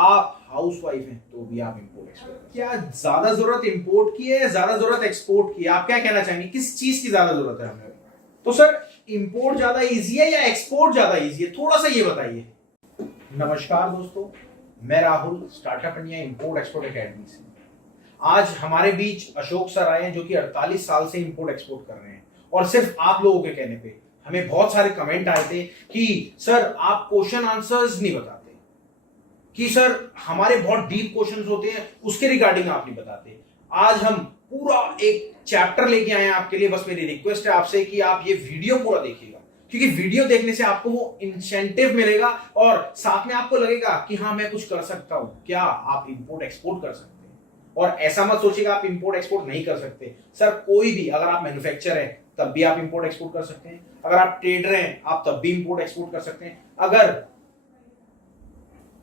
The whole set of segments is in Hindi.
आप हाउसवाइफ हैं तो भी आप इंपोर्ट एक्सपोर्ट, क्या ज्यादा जरूरत इंपोर्ट की है या ज्यादा जरूरत एक्सपोर्ट की है? आप क्या कहना चाहेंगे, किस चीज की ज्यादा जरूरत है हमें? तो सर इंपोर्ट ज्यादा इजी है या एक्सपोर्ट ज्यादा इजी है, थोड़ा सा ये बताइए। नमस्कार दोस्तों, मैं Rahul, startup India import export academy से। आज हमारे बीच अशोक सर आए हैं जो कि 48 साल से इंपोर्ट एक्सपोर्ट कर रहे हैं, और सिर्फ आप लोगों के कहने पे हमें बहुत सारे कमेंट आए थे कि सर आप क्वेश्चन आंसर्स नहीं बताते, कि सर हमारे बहुत डीप क्वेश्चंस होते हैं उसके रिगार्डिंग आप नहीं बताते। आज हम पूरा एक चैप्टर लेके आए हैं आपके लिए। बस मेरी रिक्वेस्ट है आपसे कि आप ये वीडियो पूरा देखिएगा, क्योंकि वीडियो देखने से आपको वो इंसेंटिव मिलेगा और साथ में आपको लगेगा कि हाँ मैं कुछ कर सकता हूं। क्या आप इंपोर्ट एक्सपोर्ट कर सकते हैं? और ऐसा मत सोचिएगा आप इंपोर्ट एक्सपोर्ट नहीं कर सकते। सर कोई भी, अगर आप मैन्युफैक्चरर हैं तब भी आप इंपोर्ट एक्सपोर्ट कर सकते हैं, अगर आप ट्रेडर हैं आप तब भी इंपोर्ट एक्सपोर्ट कर सकते हैं, अगर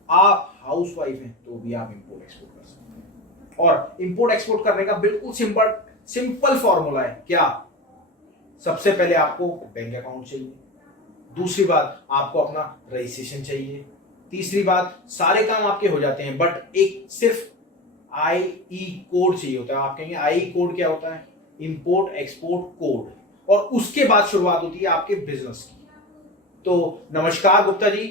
आप हाउसवाइफ हैं तो भी आप इंपोर्ट एक्सपोर्ट कर सकते हैं। और इंपोर्ट एक्सपोर्ट करने का बिल्कुल सिंपल फॉर्मूला है। क्या? सबसे पहले आपको बैंक अकाउंट चाहिए, दूसरी बात आपको अपना रजिस्ट्रेशन चाहिए, तीसरी बात सारे काम आपके हो जाते हैं, बट एक सिर्फ आईई कोड चाहिए होता है। आप कहेंगे आईई कोड क्या होता है? Import export code. और उसके बाद शुरुआत होती है आपके बिजनेस की। तो नमस्कार गुप्ता जी,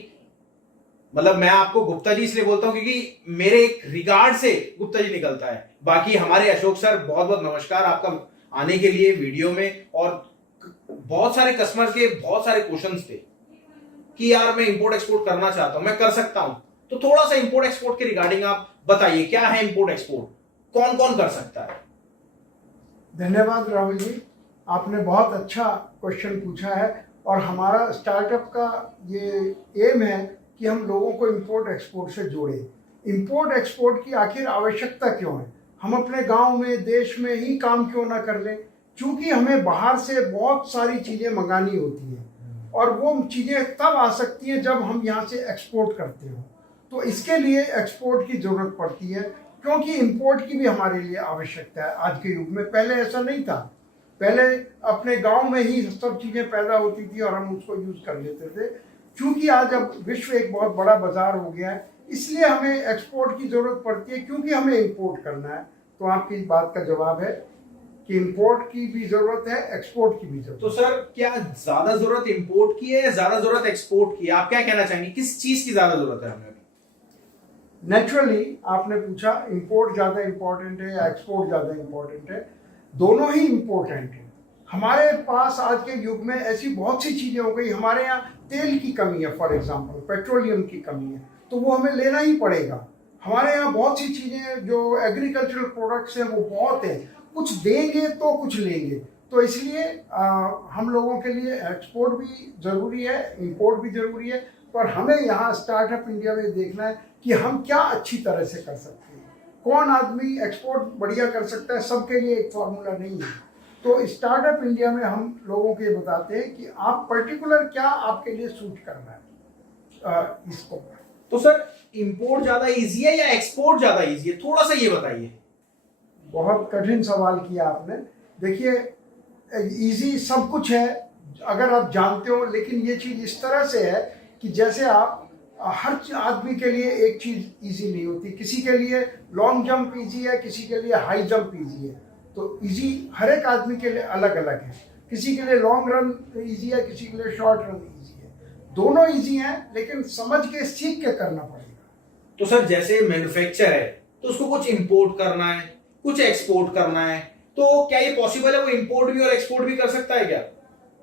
मतलब मैं आपको गुप्ता जी इसलिए बोलता हूं क्योंकि मेरे एक रिगार्ड से गुप्ता जी निकलता है। बाकी हमारे अशोक सर, बहुत बहुत नमस्कार आपका आने के लिए वीडियो में। और बहुत सारे कस्टमर्स के बहुत सारे क्वेश्चंस थे कि यार मैं इंपोर्ट एक्सपोर्ट करना चाहता हूं, मैं कर सकता हूं? तो थोड़ा सा इंपोर्ट एक्सपोर्ट के रिगार्डिंग आप बताइए, क्या है इंपोर्ट एक्सपोर्ट, कौन कौन कर सकता है? धन्यवाद राहुल जी, आपने बहुत अच्छा क्वेश्चन पूछा है। और हमारा स्टार्टअप का ये एम है कि हम लोगों को इंपोर्ट एक्सपोर्ट से जोड़ें। इंपोर्ट एक्सपोर्ट की आखिर आवश्यकता क्यों है? हम अपने गांव में, देश में ही काम क्यों ना कर लें? क्योंकि हमें बाहर से बहुत सारी चीज़ें मंगानी होती हैं और वो चीज़ें तब आ सकती हैं जब हम यहाँ से एक्सपोर्ट करते हो। तो इसके लिए एक्सपोर्ट की ज़रूरत पड़ती है, क्योंकि इंपोर्ट की भी हमारे लिए आवश्यकता है आज के युग में। पहले ऐसा नहीं था, पहले अपने गांव में ही सब चीज़ें पैदा होती थी और हम उसको यूज़ कर लेते थे। क्योंकि आज अब विश्व एक बहुत बड़ा बाजार हो गया है, इसलिए हमें एक्सपोर्ट की ज़रूरत पड़ती है, क्योंकि हमें इंपोर्ट करना है। तो आपकी इस बात का जवाब है कि इंपोर्ट की भी ज़रूरत है, एक्सपोर्ट की भी ज़रूरत। तो सर क्या ज़्यादा ज़रूरत इंपोर्ट की है या ज़्यादा ज़रूरत एक्सपोर्ट की है? आप क्या कहना चाहेंगे, किस चीज़ की ज़्यादा ज़रूरत है हमें? नेचुरली आपने पूछा इंपोर्ट ज़्यादा इम्पोर्टेंट है या एक्सपोर्ट ज़्यादा इम्पोर्टेंट है। दोनों ही इम्पोर्टेंट है। हमारे पास आज के युग में ऐसी बहुत सी चीज़ें हो गई। हमारे यहाँ तेल की कमी है, फॉर एग्जांपल पेट्रोलियम की कमी है, तो वो हमें लेना ही पड़ेगा। हमारे यहाँ बहुत सी चीज़ें जो एग्रीकल्चरल प्रोडक्ट्स हैं वो बहुत हैं, कुछ देंगे तो कुछ लेंगे। तो इसलिए हम लोगों के लिए एक्सपोर्ट भी ज़रूरी है, इंपोर्ट भी ज़रूरी है। पर हमें यहाँ स्टार्टअप इंडिया में देखना है कि हम क्या अच्छी तरह से कर सकते हैं। कौन आदमी एक्सपोर्ट बढ़िया कर सकता है, सबके लिए एक फार्मूला नहीं है। तो स्टार्टअप इंडिया में हम लोगों को ये बताते हैं कि आप पर्टिकुलर क्या आपके लिए सूट करना है इसको। तो सर इंपोर्ट ज्यादा इजी है या एक्सपोर्ट ज्यादा इजी है, थोड़ा सा ये बताइए। बहुत कठिन सवाल किया आपने। देखिए, इजी सब कुछ है अगर आप जानते हो, लेकिन ये चीज़ इस तरह से है कि जैसे आप हर आदमी के लिए एक चीज़ इजी नहीं होती। किसी के लिए लॉन्ग जंप इजी है, किसी के लिए हाई जंप इजी है। तो इजी हर एक आदमी के लिए अलग अलग है। किसी के लिए लॉन्ग रन इजी है, किसी के लिए शॉर्ट रन इजी है। दोनों इजी हैं, लेकिन समझ के सीख के करना पड़ेगा। तो सर जैसे मैन्युफैक्चर है तो उसको कुछ इंपोर्ट करना है, कुछ एक्सपोर्ट करना है, तो क्या ये पॉसिबल है वो इंपोर्ट भी और एक्सपोर्ट भी कर सकता है क्या?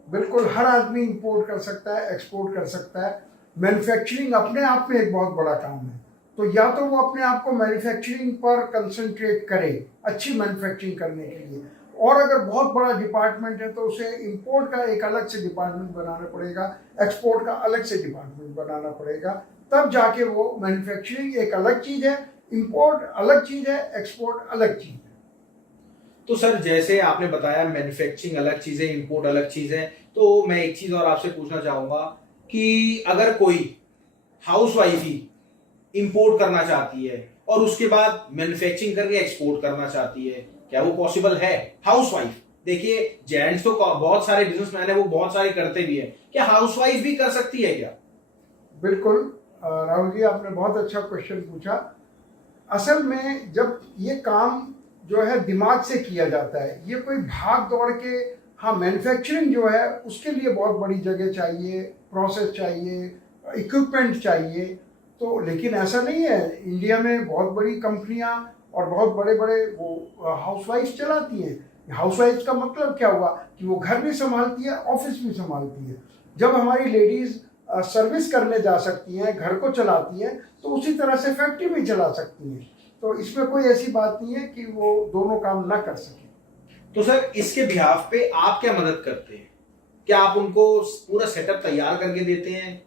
बिल्कुल, हर आदमी इंपोर्ट कर सकता है, एक्सपोर्ट कर सकता है। मैन्युफैक्चरिंग अपने आप में एक बहुत बड़ा काम है। तो या तो वो अपने आप को मैन्युफैक्चरिंग पर कंसंट्रेट करे, अच्छी मैन्युफैक्चरिंग करने के लिए, और अगर बहुत बड़ा डिपार्टमेंट है तो उसे इंपोर्ट का एक अलग से डिपार्टमेंट बनाना पड़ेगा, एक्सपोर्ट का अलग से डिपार्टमेंट बनाना पड़ेगा। तब जाके वो मैन्युफैक्चरिंग एक अलग चीज़ है, इंपोर्ट अलग चीज़ है, एक्सपोर्ट अलग चीज़ है। तो सर जैसे आपने बताया मैन्युफैक्चरिंग अलग चीज है, इंपोर्ट अलग चीज है, तो मैं एक चीज और आपसे पूछना चाहूंगा कि अगर कोई हाउसवाइफ ही इंपोर्ट करना चाहती है और उसके बाद मैन्युफैक्चरिंग करके एक्सपोर्ट करना चाहती है, क्या वो पॉसिबल है? हाउसवाइफ, देखिए जेंट्स तो बहुत सारे बिजनेसमैन है, वो बहुत सारे करते भी है, क्या हाउसवाइफ भी कर सकती है क्या? बिल्कुल, राहुल जी, आपने बहुत अच्छा क्वेश्चन पूछा। असल में जब ये काम जो है दिमाग से किया जाता है, ये कोई भाग दौड़ के, हाँ मैन्युफैक्चरिंग जो है उसके लिए बहुत बड़ी जगह चाहिए, प्रोसेस चाहिए, इक्विपमेंट चाहिए। तो लेकिन ऐसा नहीं है, इंडिया में बहुत बड़ी कंपनियां और बहुत बड़े बड़े वो हाउसवाइफ चलाती हैं। हाउसवाइफ का मतलब क्या हुआ कि वो घर भी संभालती है, ऑफिस भी संभालती है। जब हमारी लेडीज सर्विस करने जा सकती हैं, घर को चलाती हैं, तो उसी तरह से फैक्ट्री भी चला सकती हैं। तो इसमें कोई ऐसी बात नहीं है कि वो दोनों काम ना कर सके। तो सर इसके बिहाफ पे आप क्या मदद करते हैं? क्या आप उनको पूरा सेटअप तैयार करके देते हैं?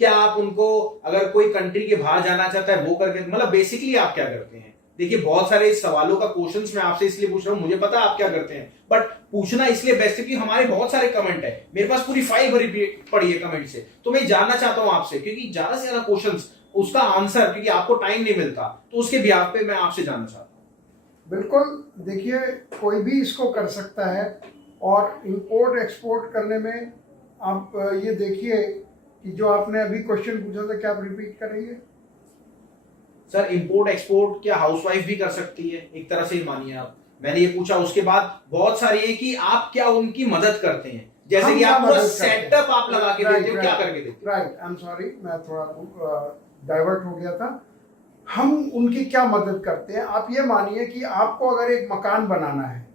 क्या आप उनको, अगर कोई कंट्री के बाहर जाना चाहता है वो करके, मतलब बेसिकली आप क्या करते हैं? देखिए बहुत सारे सवालों का क्वेश्चंस मैं आपसे इसलिए पूछ रहा हूं, मुझे पता है आप क्या करते हैं, बट पूछना इसलिए बेस्ट है कि हमारे बहुत सारे कमेंट है, मेरे पास पूरी फाइल भरी पड़ी है कमेंट से, तो मैं जानना चाहता हूं आपसे, क्योंकि ज्यादा से ज्यादा क्वेश्चंस उसका आंसर, क्योंकि आपको टाइम नहीं मिलता, तो उसके बिहाफ पे मैं आपसे जानना चाहता हूं। बिल्कुल, देखिए कोई भी इसको कर सकता है। और इंपोर्ट एक्सपोर्ट करने में आप ये देखिए कि जो आपने अभी क्वेश्चन पूछा था, क्या आप रिपीट करेंगे? सर इंपोर्ट एक्सपोर्ट क्या हाउसवाइफ भी कर सकती है? एक तरह से ही मानिए आप, मैंने ये पूछा, उसके बाद बहुत सारी है कि आप क्या उनकी मदद करते हैं, जैसे कि आप पूरा सेटअप आप लगा के देते हो, क्या करके देते हो? राइट, आई एम सॉरी, मैं थोड़ा डाइवर्ट हो गया था। हम उनकी क्या मदद करते हैं, आप ये मानिए कि आपको अगर एक मकान बनाना है,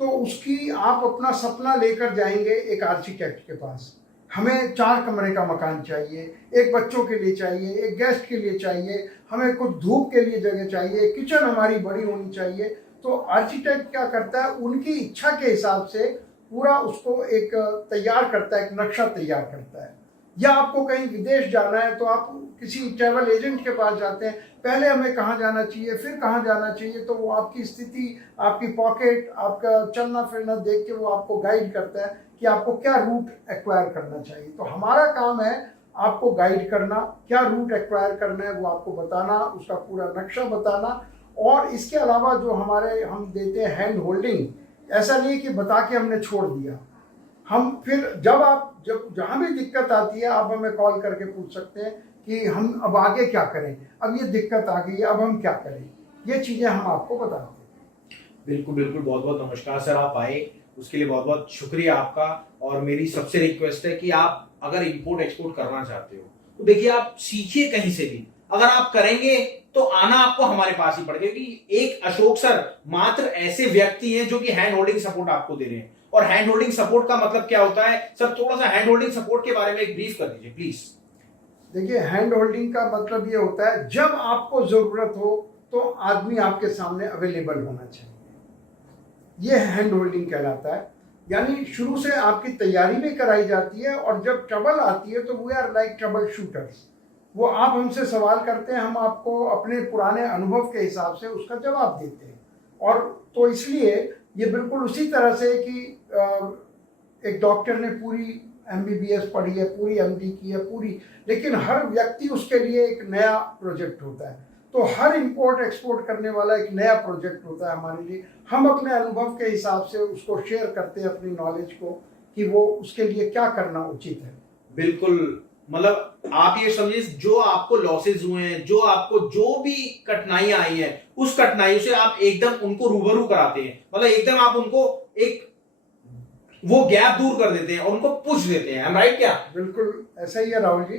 तो उसकी आप अपना सपना लेकर जाएंगे एक आर्किटेक्ट के पास। हमें 4 कमरे का मकान चाहिए, एक बच्चों के लिए चाहिए, एक गेस्ट के लिए चाहिए, हमें कुछ धूप के लिए जगह चाहिए, किचन हमारी बड़ी होनी चाहिए। तो आर्किटेक्ट क्या करता है, उनकी इच्छा के हिसाब से पूरा उसको एक तैयार करता है, एक नक्शा तैयार करता है। या आपको कहीं विदेश जाना है, तो आप किसी ट्रैवल एजेंट के पास जाते हैं, पहले हमें कहाँ जाना चाहिए, फिर कहाँ जाना चाहिए, तो वो आपकी स्थिति, आपकी पॉकेट, आपका चलना फिरना देख के वो आपको गाइड करता है कि आपको क्या रूट एक्वायर करना चाहिए। तो हमारा काम है आपको गाइड करना, क्या रूट एक्वायर करना है वो आपको बताना, उसका पूरा नक्शा बताना। और इसके अलावा जो हम देते हैं हैंड होल्डिंग, ऐसा नहीं कि बता के हमने छोड़ दिया। हम फिर जब जहाँ भी दिक्कत आती है, आप हमें कॉल करके पूछ सकते हैं कि हम अब आगे क्या करें, अब ये दिक्कत आ गई है, अब हम क्या करें, ये चीज़ें हम आपको बताते हैं। बिल्कुल बिल्कुल, बहुत बहुत नमस्कार सर, आप आए उसके लिए बहुत बहुत शुक्रिया आपका। और मेरी सबसे रिक्वेस्ट है कि आप अगर इंपोर्ट एक्सपोर्ट करना चाहते हो, तो देखिए आप सीखिए कहीं से भी, अगर आप करेंगे तो आना आपको हमारे पास ही पड़ेगा, क्योंकि एक अशोक सर मात्र ऐसे व्यक्ति हैं जो कि हैंड होल्डिंग सपोर्ट आपको दे रहे हैं। और हैंड होल्डिंग सपोर्ट का मतलब क्या होता है सर, थोड़ा सा हैंड होल्डिंग सपोर्ट के बारे में एक ब्रीफ कर दीजिए प्लीज। देखिए, हैंड होल्डिंग का मतलब ये होता है, जब आपको जरूरत हो तो आदमी आपके सामने अवेलेबल होना चाहिए, ये हैंड होल्डिंग कहलाता है। यानी शुरू से आपकी तैयारी भी कराई जाती है, और जब ट्रबल आती है तो we are like trouble shooters. वो आप हमसे सवाल करते हैं, हम आपको अपने पुराने अनुभव के हिसाब से उसका जवाब देते हैं। और तो इसलिए ये बिल्कुल उसी तरह से कि एक डॉक्टर ने पूरी MBBS पढ़ी है, पूरी MD की है पूरी, लेकिन हर व्यक्ति उसके लिए एक नया प्रोजेक्ट होता है। तो हर इंपोर्ट एक्सपोर्ट करने वाला एक नया प्रोजेक्ट होता है हमारे लिए। हम अपने अनुभव के हिसाब से उसको शेयर करते हैं, अपनी नॉलेज को, कि वो उसके लिए क्या करना उचित है। बिल्कुल, मतलब आप ये समझिए, जो आपको लॉसेज हुए हैं, जो आपको जो भी कठिनाइयां आई हैं, उस कठिनाइयों से आप एकदम उनको रूबरू कराते हैं, मतलब एकदम आप उनको एक वो गैप दूर कर देते हैं और उनको पूछ देते हैं, राइट क्या? बिल्कुल ऐसा ही है राहुल जी,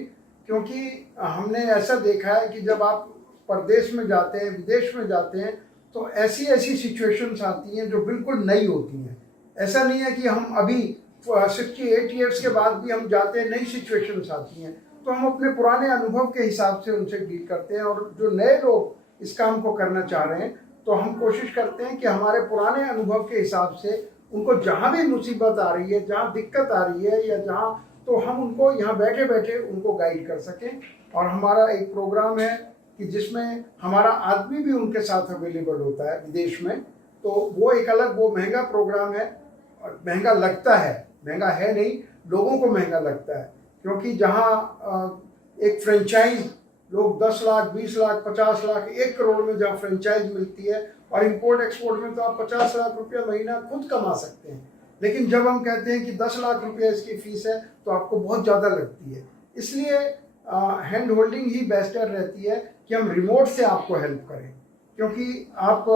क्योंकि हमने ऐसा देखा है कि जब आप परदेश में जाते हैं, विदेश में जाते हैं, तो ऐसी ऐसी सिचुएशंस आती हैं जो बिल्कुल नई होती हैं। ऐसा नहीं है कि हम अभी 68 ईयर्स के बाद भी हम जाते हैं, नई सिचुएशंस आती हैं, तो हम अपने पुराने अनुभव के हिसाब से उनसे डील करते हैं। और जो नए लोग इस काम को करना चाह रहे हैं, तो हम कोशिश करते हैं कि हमारे पुराने अनुभव के हिसाब से उनको जहाँ भी मुसीबत आ रही है, जहाँ दिक्कत आ रही है, या जहाँ, तो हम उनको यहाँ बैठे बैठे उनको गाइड कर सकें। और हमारा एक प्रोग्राम है कि जिसमें हमारा आदमी भी उनके साथ अवेलेबल होता है विदेश में, तो वो एक अलग, वो महंगा प्रोग्राम है। और महंगा लगता है, महंगा है नहीं, लोगों को महंगा लगता है, क्योंकि जहाँ एक फ्रेंचाइज लोग 10 लाख, 20 लाख, 50 लाख, 1 करोड़ में जहाँ फ्रेंचाइज मिलती है, और इंपोर्ट एक्सपोर्ट में तो आप 50 लाख रुपया महीना खुद कमा सकते हैं। लेकिन जब हम कहते हैं कि 10 लाख रुपया इसकी फीस है, तो आपको बहुत ज़्यादा लगती है। इसलिए हैंड होल्डिंग ही बेस्टर रहती है कि हम रिमोट से आपको हेल्प करें, क्योंकि आप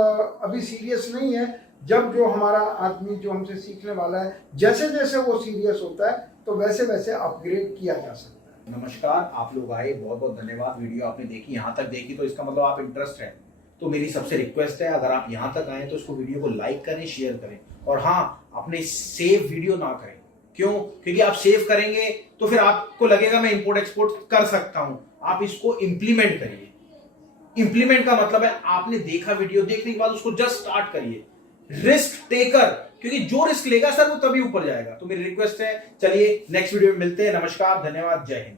अभी सीरियस नहीं है। जब जो हमारा आदमी जो हमसे सीखने वाला है, जैसे जैसे वो सीरियस होता है तो वैसे वैसे अपग्रेड किया जा सकता है। नमस्कार, आप लोग आए, बहुत बहुत धन्यवाद। वीडियो आपने देखी, यहाँ तक देखी तो इसका मतलब आप इंटरेस्ट है। तो मेरी सबसे रिक्वेस्ट है, अगर आप यहाँ तक आए तो इसको वीडियो को लाइक करें, शेयर करें, और हाँ, अपने सेव वीडियो ना करें। क्यों? क्योंकि आप सेव करेंगे तो फिर आपको लगेगा मैं इंपोर्ट एक्सपोर्ट कर सकता हूं। आप इसको इंप्लीमेंट करिए। इंप्लीमेंट का मतलब है आपने देखा वीडियो, देखने के बाद उसको जस्ट स्टार्ट करिए। रिस्क टेकर, क्योंकि जो रिस्क लेगा सर वो तभी ऊपर जाएगा। तो मेरी रिक्वेस्ट है, चलिए नेक्स्ट वीडियो में मिलते हैं। नमस्कार, धन्यवाद, जय हिंद।